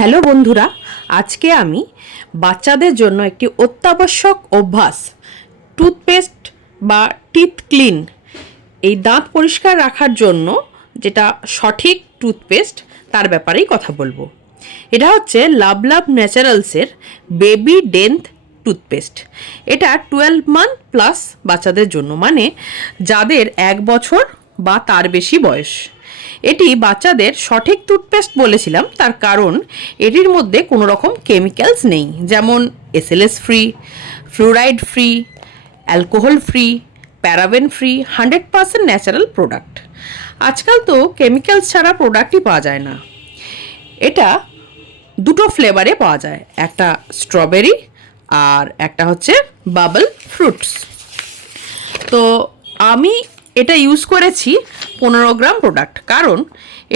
Hello বন্ধুরা, আজকে আমি বাচ্চাদের জন্য একটি অত্যাবশ্যক অভ্যাস টুথপেস্ট বা টিথ ক্লিন, এই দাঁত পরিষ্কার রাখার জন্য যেটা সঠিক টুথপেস্ট তার ব্যাপারেই কথা বলবো। এটা হচ্ছে লাভলাভ ন্যাচারালসের বেবি ডেন্থ টুথপেস্ট। এটা 12 মান্থ প্লাস বাচ্চাদের জন্য, মানে যাদের 1 বছর বা তার বেশি বয়স। এটি বাচ্চাদের সঠিক টুথপেস্ট বলেছিলাম তার কারণ এটির মধ্যে কোনো রকম কেমিক্যালস নেই, যেমন SLS free, fluoride free, alcohol free, paraben free, 100% natural product. আজকাল তো কেমিক্যালস ছাড়া প্রোডাক্টই পাওয়া যায় না। এটা দুটো ফ্লেভারে পাওয়া যায়, একটা স্ট্রবেরি আর একটা হচ্ছে বাবল ফ্রুটস। তো আমি এটা ইউজ করেছি 15 গ্রাম প্রোডাক্ট, কারণ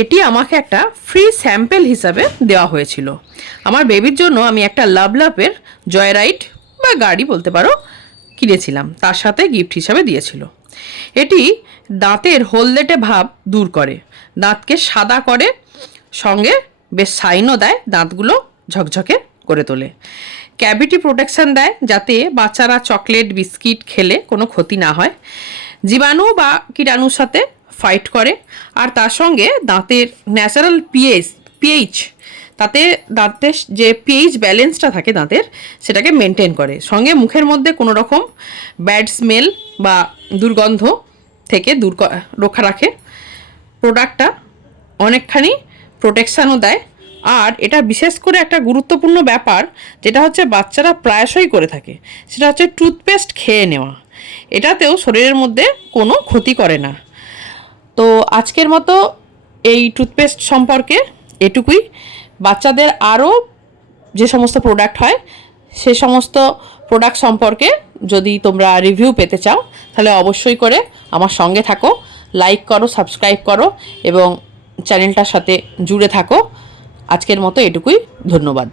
এটি আমাকে একটা ফ্রি স্যাম্পেল হিসাবে দেওয়া হয়েছিল। আমার বেবির জন্য আমি একটা লাভলাভের জয়রাইড বা গাড়ি বলতে পারো কিনেছিলাম, তার সাথে গিফট হিসাবে দিয়েছিল। এটি দাঁতের হলদেটে ভাব দূর করে, দাঁতকে সাদা করে, সঙ্গে বেশ শাইনও দেয়, দাঁতগুলো ঝকঝকে করে তোলে। ক্যাভিটি প্রোটেকশন দেয় যাতে বাচ্চারা চকলেট বিস্কিট খেলে কোনো ক্ষতি না হয়। জীবাণু বা কীটাণুর সাথে ফাইট করে, আর তার সঙ্গে দাঁতের ন্যাচারাল পিএইচ, তাতে দাঁতের যে পিএইচ ব্যালেন্সটা থাকে দাঁতের, সেটাকে মেনটেন করে। সঙ্গে মুখের মধ্যে কোনো রকম ব্যাড স্মেল বা দুর্গন্ধ থেকে রক্ষা রাখে। প্রোডাক্টটা অনেকখানি প্রোটেকশানও দেয়। আর এটা বিশেষ করে একটা গুরুত্বপূর্ণ ব্যাপার যেটা হচ্ছে বাচ্চারা প্রায়শই করে থাকে, সেটা হচ্ছে টুথপেস্ট খেয়ে নেওয়া। এটাতেও শরীরের মধ্যে কোনো ক্ষতি করে না। তো আজকের মতো এই টুথপেস্ট সম্পর্কে এটুকুই। বাচ্চাদের আরও যে সমস্ত প্রোডাক্ট হয় সে সমস্ত প্রোডাক্ট সম্পর্কে যদি তোমরা রিভিউ পেতে চাও তাহলে অবশ্যই করে আমার সঙ্গে থাকো, লাইক করো, সাবস্ক্রাইব করো এবং চ্যানেলটার সাথে জুড়ে থাকো। আজকের মতো এটুকুই, ধন্যবাদ।